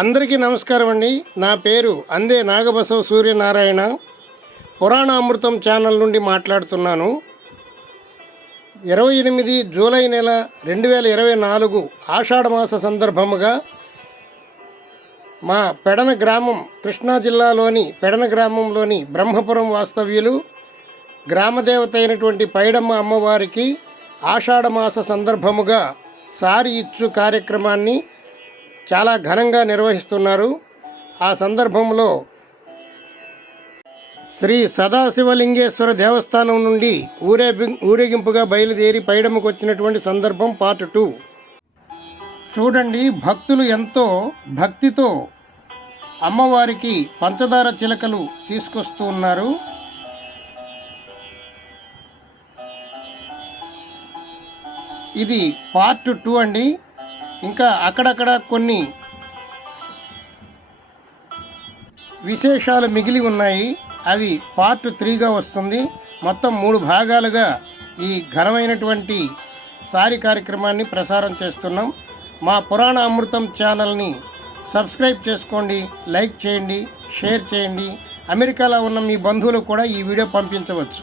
అందరికీ నమస్కారం అండి. నా పేరు అందే నాగబసవ సూర్యనారాయణ. పురాణ అమృతం ఛానల్ నుండి మాట్లాడుతున్నాను. 28 జూలై నెల 2024 ఆషాఢమాస సందర్భముగా మా పెడన గ్రామం, కృష్ణా జిల్లాలోని పెడన గ్రామంలోని బ్రహ్మపురం వాస్తవ్యులు గ్రామదేవత అయినటువంటి పైడమ్మ అమ్మవారికి ఆషాఢమాస సందర్భముగా సారి ఇచ్చు కార్యక్రమాన్ని చాలా ఘనంగా నిర్వహిస్తున్నారు. ఆ సందర్భంలో శ్రీ సదాశివలింగేశ్వర దేవస్థానం నుండి ఊరేగింపుగా బయలుదేరి పైడమ్మకు వచ్చినటువంటి సందర్భం పార్ట్ 2 చూడండి. భక్తులు ఎంతో భక్తితో అమ్మవారికి పంచదార చిలకలు తీసుకొస్తూ ఉన్నారు. ఇది పార్ట్ 2 అండి. ఇంకా అక్కడక్కడ కొన్ని విశేషాలు మిగిలి ఉన్నాయి. అవి పార్ట్ 3గా వస్తుంది. మొత్తం 3 భాగాలుగా ఈ ఘనమైనటువంటి సారి కార్యక్రమాన్ని ప్రసారం చేస్తున్నాం. మా పురాణ అమృతం ఛానల్ని సబ్స్క్రైబ్ చేసుకోండి, లైక్ చేయండి, షేర్ చేయండి. అమెరికాలో ఉన్న మీ బంధువులకు కూడా ఈ వీడియో పంపించవచ్చు.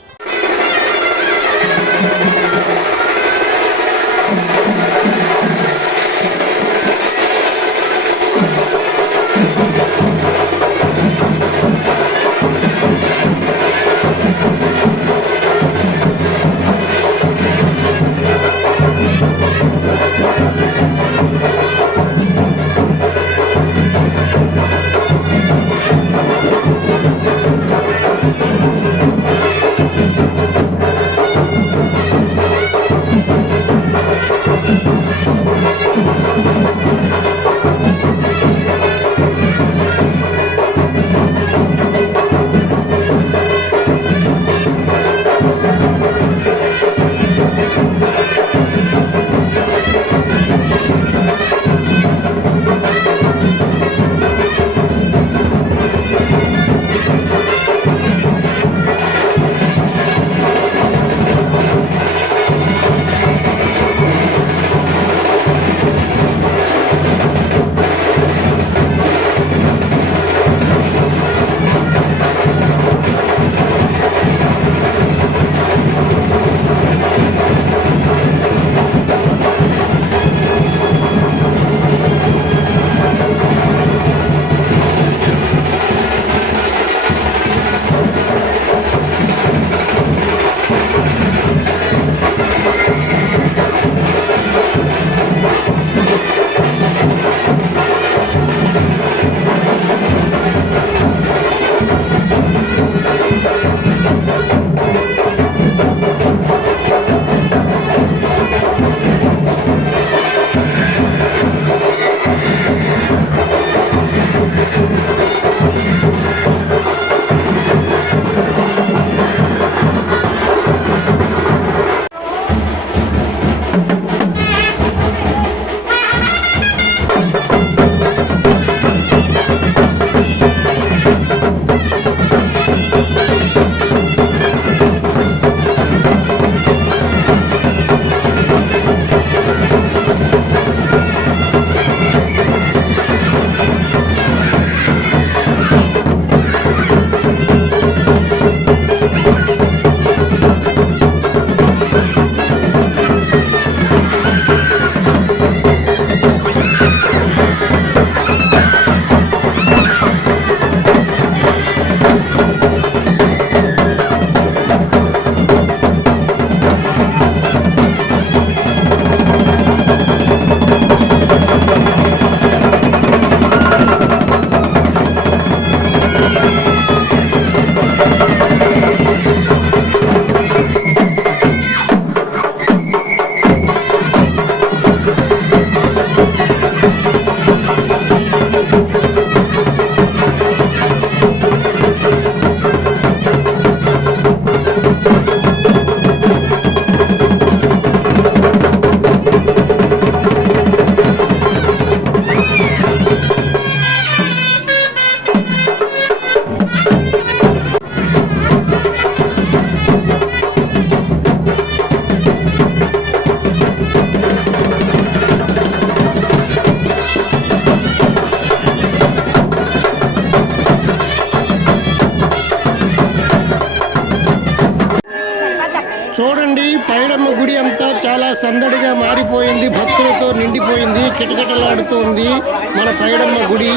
పైడమ్మ గుడి అంతా చాలా సందడిగా మారిపోయింది, భక్తులతో నిండిపోయింది, కిటకిటలాడుతూ ఉంది మన పైడమ్మ గుడి.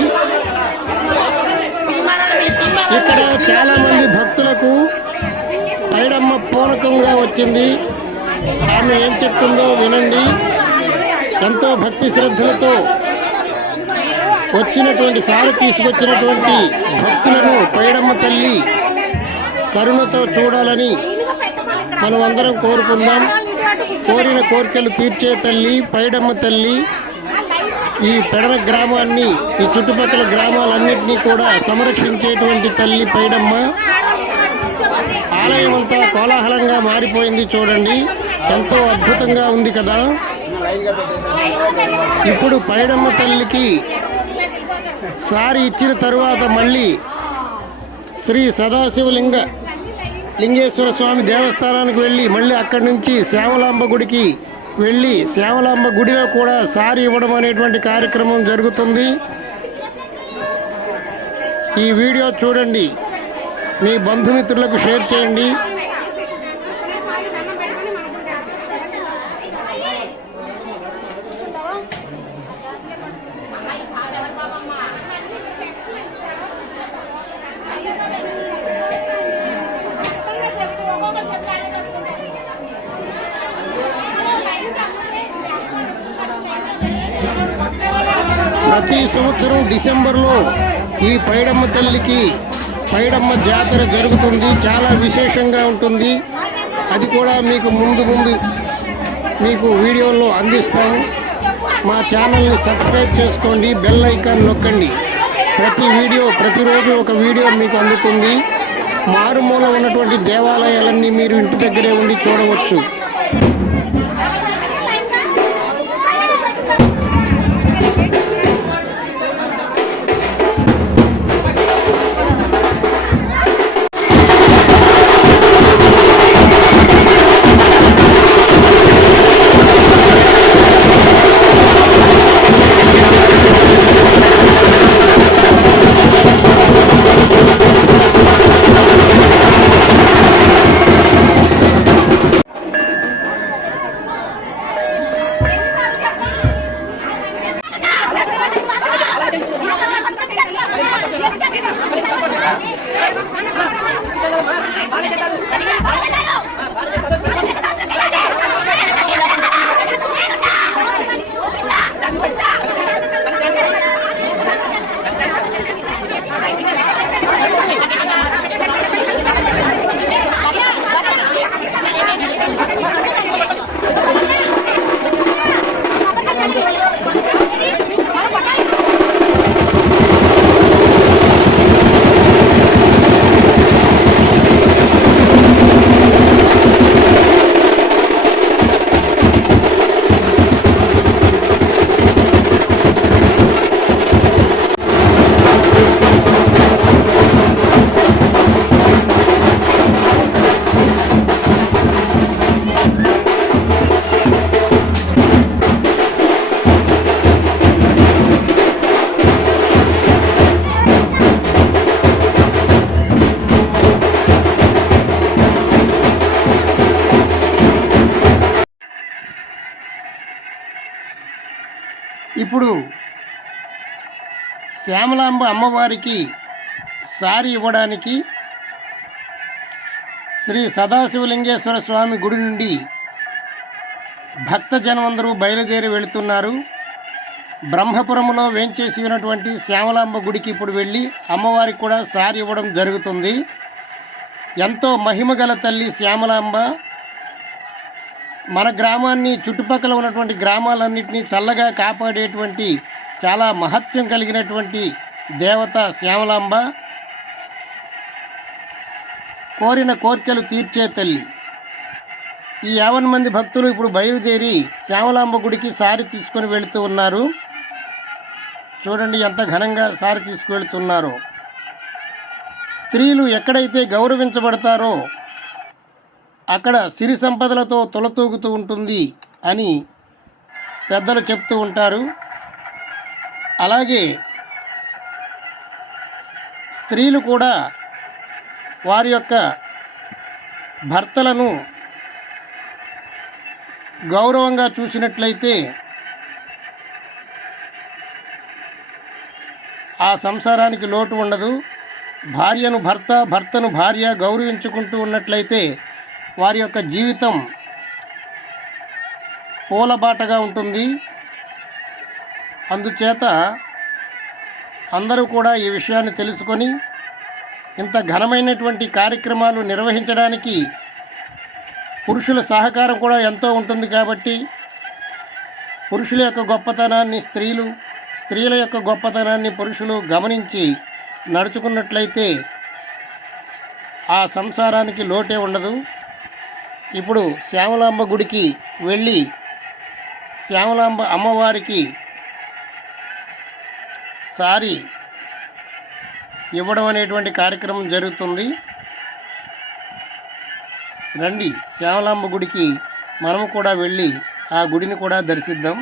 ఇక్కడ చాలా మంది భక్తులకు పైడమ్మ పూనకంగా వచ్చింది. ఆమె ఏం చెప్తుందో వినండి. ఎంతో భక్తి శ్రద్ధలతో తీసుకొచ్చినటువంటి భక్తులను పైడమ్మ తల్లి కరుణతో చూడాలని మనం అందరం కోరుకుందాం. కోరిన కోరికలు తీర్చే తల్లి పైడమ్మ తల్లి ఈ పెడర గ్రామాన్ని, ఈ చుట్టుపక్కల గ్రామాలన్నింటినీ కూడా సంరక్షించేటువంటి తల్లి పైడమ్మ. ఆలయం అంతా కోలాహలంగా మారిపోయింది. చూడండి, ఎంతో అద్భుతంగా ఉంది కదా. ఇప్పుడు పైడమ్మ తల్లికి సారి ఇచ్చిన తరువాత మళ్ళీ శ్రీ లింగేశ్వర స్వామి దేవస్థానానికి వెళ్ళి మళ్ళీ అక్కడి నుంచి శ్యామలాంబ గుడికి వెళ్ళి శ్యామలాంబ గుడిలో కూడా సారి ఇవ్వడం అనేటువంటి కార్యక్రమం జరుగుతుంది. ఈ వీడియో చూడండి, మీ బంధుమిత్రులకు షేర్ చేయండి. ప్రతి సంవత్సరం డిసెంబర్లో ఈ పైడమ్మ తల్లికి పైడమ్మ జాతర జరుగుతుంది. చాలా విశేషంగా ఉంటుంది. అది కూడా మీకు ముందు మీకు వీడియోలో అందిస్తాము. మా ఛానల్ని సబ్స్క్రైబ్ చేసుకోండి, బెల్ ఐకాన్ నొక్కండి. ప్రతిరోజు ఒక వీడియో మీకు అందుతుంది. మారుమూల ఉన్నటువంటి దేవాలయాలన్నీ మీరు ఇంటి దగ్గరే ఉండి చూడవచ్చు. ఇప్పుడు శ్యామలాంబ అమ్మవారికి సారి ఇవ్వడానికి శ్రీ సదాశివలింగేశ్వర స్వామి గుడి నుండి భక్తజనం అందరూ బయలుదేరి వెళుతున్నారు. బ్రహ్మపురంలో వేంచేసి ఉన్నటువంటి శ్యామలాంబ గుడికి ఇప్పుడు వెళ్ళి అమ్మవారికి కూడా సారి ఇవ్వడం జరుగుతుంది. ఎంతో మహిమగల తల్లి శ్యామలాంబ మన గ్రామాన్ని, చుట్టుపక్కల ఉన్నటువంటి గ్రామాలన్నింటినీ చల్లగా కాపాడేటువంటి చాలా మహత్యం కలిగినటువంటి దేవత శ్యామలాంబ. కోరిన కోరికలు తీర్చే తల్లి. ఈ 50 మంది భక్తులు ఇప్పుడు బయలుదేరి శ్యామలాంబ గుడికి సారి తీసుకొని వెళుతూ ఉన్నారు. చూడండి ఎంత ఘనంగా సారి తీసుకువెళ్తున్నారో. స్త్రీలు ఎక్కడైతే గౌరవించబడతారో అక్కడ సిరి సంపదలతో తొలతూగుతూ ఉంటుంది అని పెద్దలు చెప్తూ ఉంటారు. అలాగే స్త్రీలు కూడా వారి యొక్క భర్తలను గౌరవంగా చూసినట్లయితే ఆ సంసారానికి లోటు ఉండదు. భార్యను భర్త, భర్తను భార్య గౌరవించుకుంటూ ఉన్నట్లయితే వారి యొక్క జీవితం పూలబాటగా ఉంటుంది. అందుచేత అందరూ కూడా ఈ విషయాన్ని తెలుసుకొని ఇంత ఘనమైనటువంటి కార్యక్రమాలు నిర్వహించడానికి పురుషుల సహకారం కూడా ఎంతో ఉంటుంది. కాబట్టి పురుషుల యొక్క గొప్పతనాన్ని స్త్రీల యొక్క గొప్పతనాన్ని పురుషులు గమనించి నడుచుకున్నట్లయితే ఆ సంసారానికి లోటే ఉండదు. ఇప్పుడు శ్యామలాంబ గుడికి వెళ్ళి శ్యామలాంబ అమ్మవారికి సారీ ఇవ్వడం అనేటువంటి కార్యక్రమం జరుగుతుంది. రండి, శ్యామలాంబ గుడికి మనము కూడా వెళ్ళి ఆ గుడిని కూడా దర్శిద్దాం.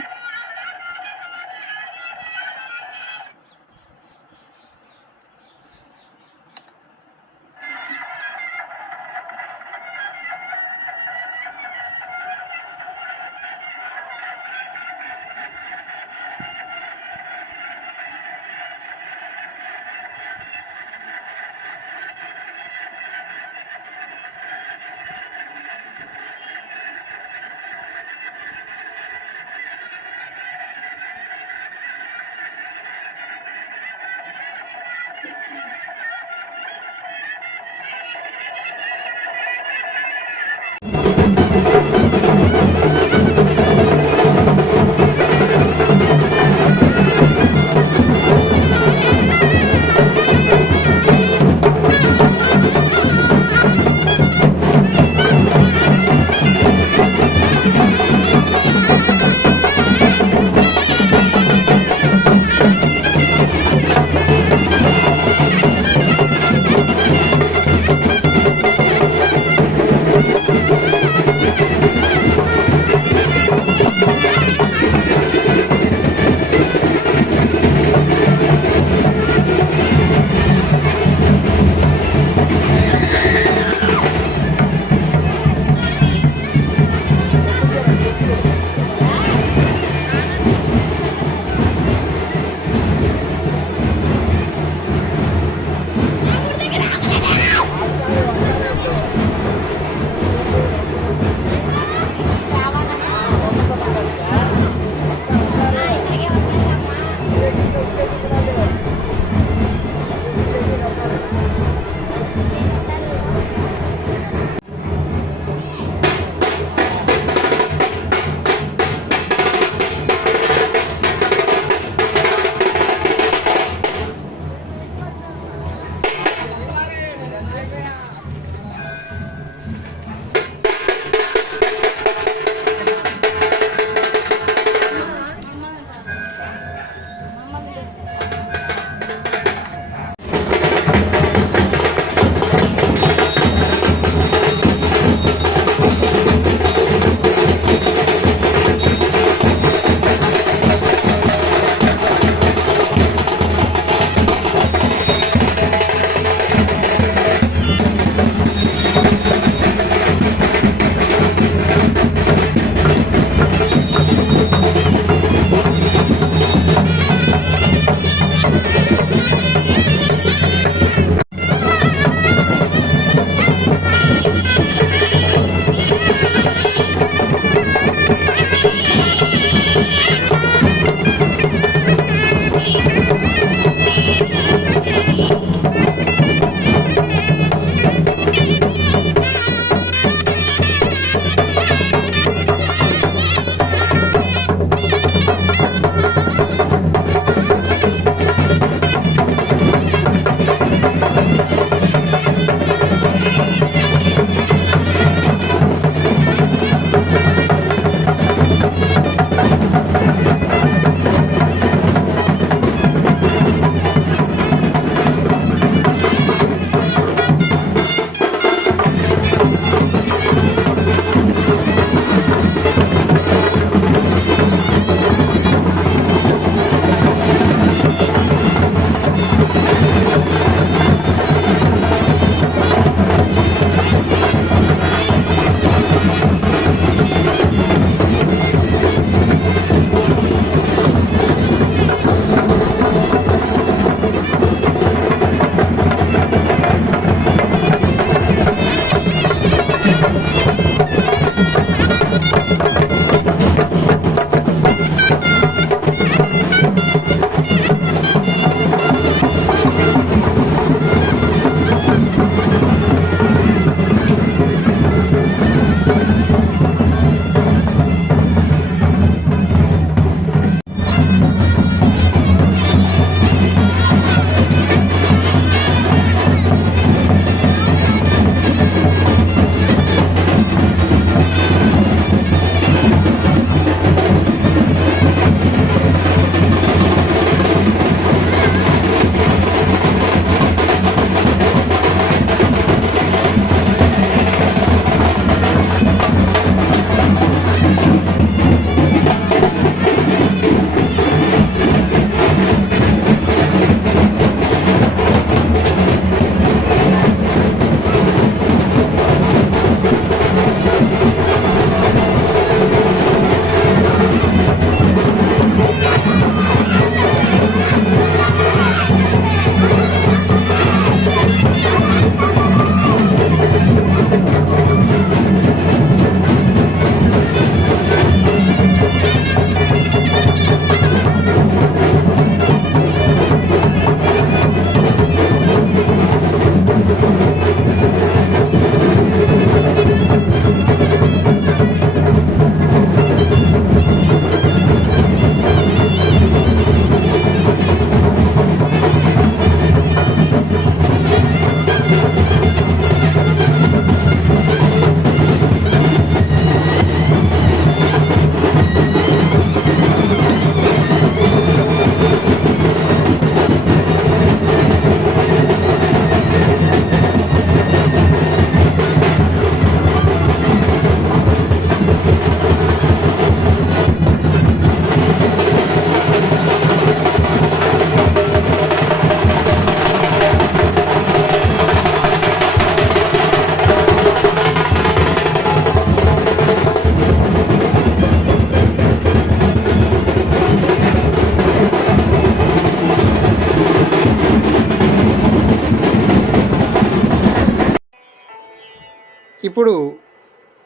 ఇప్పుడు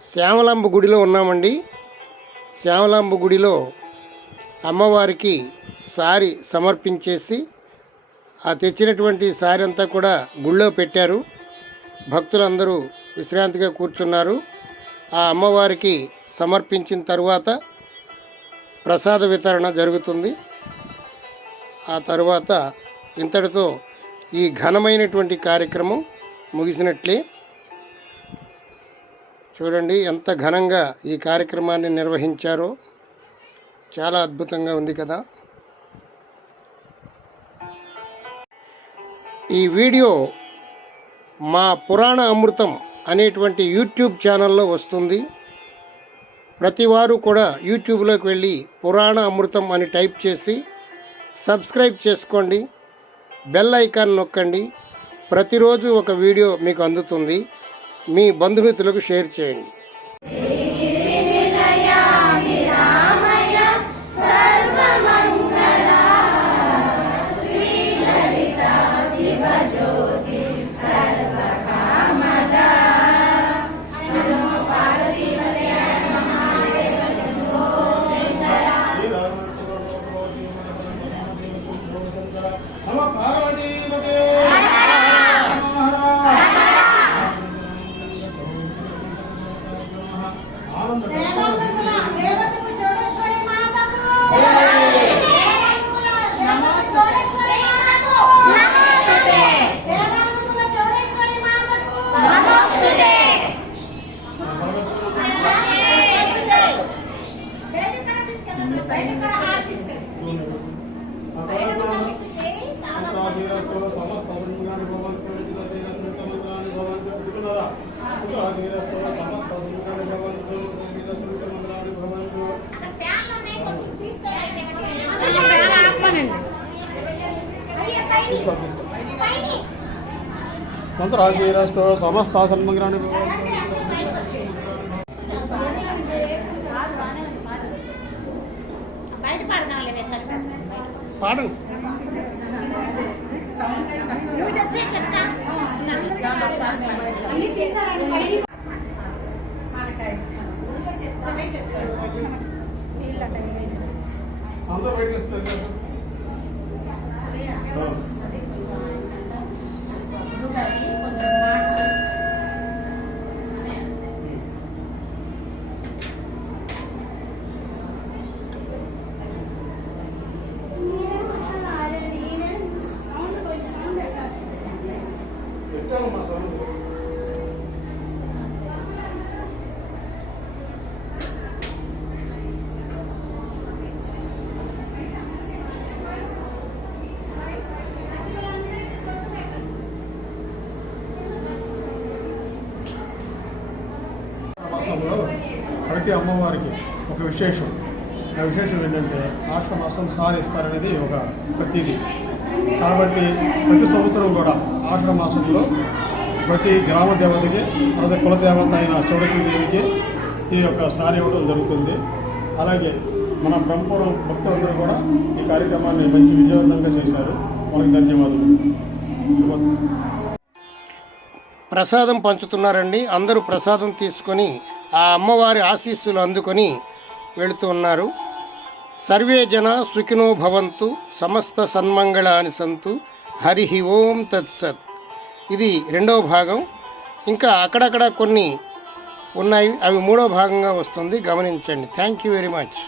శ్యామలాంబ గుడిలో ఉన్నామండి. శ్యామలాంబ గుడిలో అమ్మవారికి సారి సమర్పించేసి ఆ తెచ్చినటువంటి సారి అంతా కూడా గుళ్ళో పెట్టారు. భక్తులందరూ విశ్రాంతిగా కూర్చున్నారు. ఆ అమ్మవారికి సమర్పించిన తరువాత ప్రసాద వితరణ జరుగుతుంది. ఆ తరువాత ఇంతటితో ఈ ఘనమైనటువంటి కార్యక్రమం ముగిసినట్లే. చూడండి ఎంత ఘనంగా ఈ కార్యక్రమాన్ని నిర్వహించారో, చాలా అద్భుతంగా ఉంది కదా. ఈ వీడియో మా పురాణ అమృతం అనేటువంటి యూట్యూబ్ ఛానల్లో వస్తుంది. ప్రతివారు కూడా యూట్యూబ్లోకి వెళ్ళి పురాణ అమృతం అని టైప్ చేసి సబ్స్క్రైబ్ చేసుకోండి, బెల్ ఐకాన్ నొక్కండి. ప్రతిరోజు ఒక వీడియో మీకు అందుతుంది. మీ బంధుమిత్రులకు షేర్ చేయండి. రాజీరాష్ట్ర సమస్త సన్మంగళాన్ని పాడండి. అందరూ బయటకు వస్తారు. మాసంలో ప్రతి అమ్మవారికి ఒక విశేషం. ఆ విశేషం ఏంటంటే ఆషాఢ మాసం సారి ఇస్తారనేది ఒక ప్రతీది. కాబట్టి ప్రతి సంవత్సరం కూడా ఆషాఢ మాసంలో ప్రతి గ్రామ దేవతకి, ప్రతి కులదేవత అయిన చౌడేశ్వరీదేవికి ఈ యొక్క సారి ఇవ్వడం జరుగుతుంది. అలాగే మన బ్రహ్మపురం భక్తులందరూ కూడా ఈ కార్యక్రమాన్ని మంచి విజయవంతంగా చేశారు. వాళ్ళకి ధన్యవాదాలు. ప్రసాదం పంచుతున్నారండి. అందరూ ప్రసాదం తీసుకొని ఆ అమ్మవారి ఆశీస్సులు అందుకొని వెళుతూ ఉన్నారు. సర్వే జన సుఖినో భవంతు, సమస్త సన్మంగళాని సంతు, హరి ఓం తత్సత్. ఇది రెండవ భాగం. ఇంకా అక్కడక్కడ కొన్ని ఉన్నాయి, అవి మూడో భాగంగా వస్తుంది, గమనించండి. Thank you very much.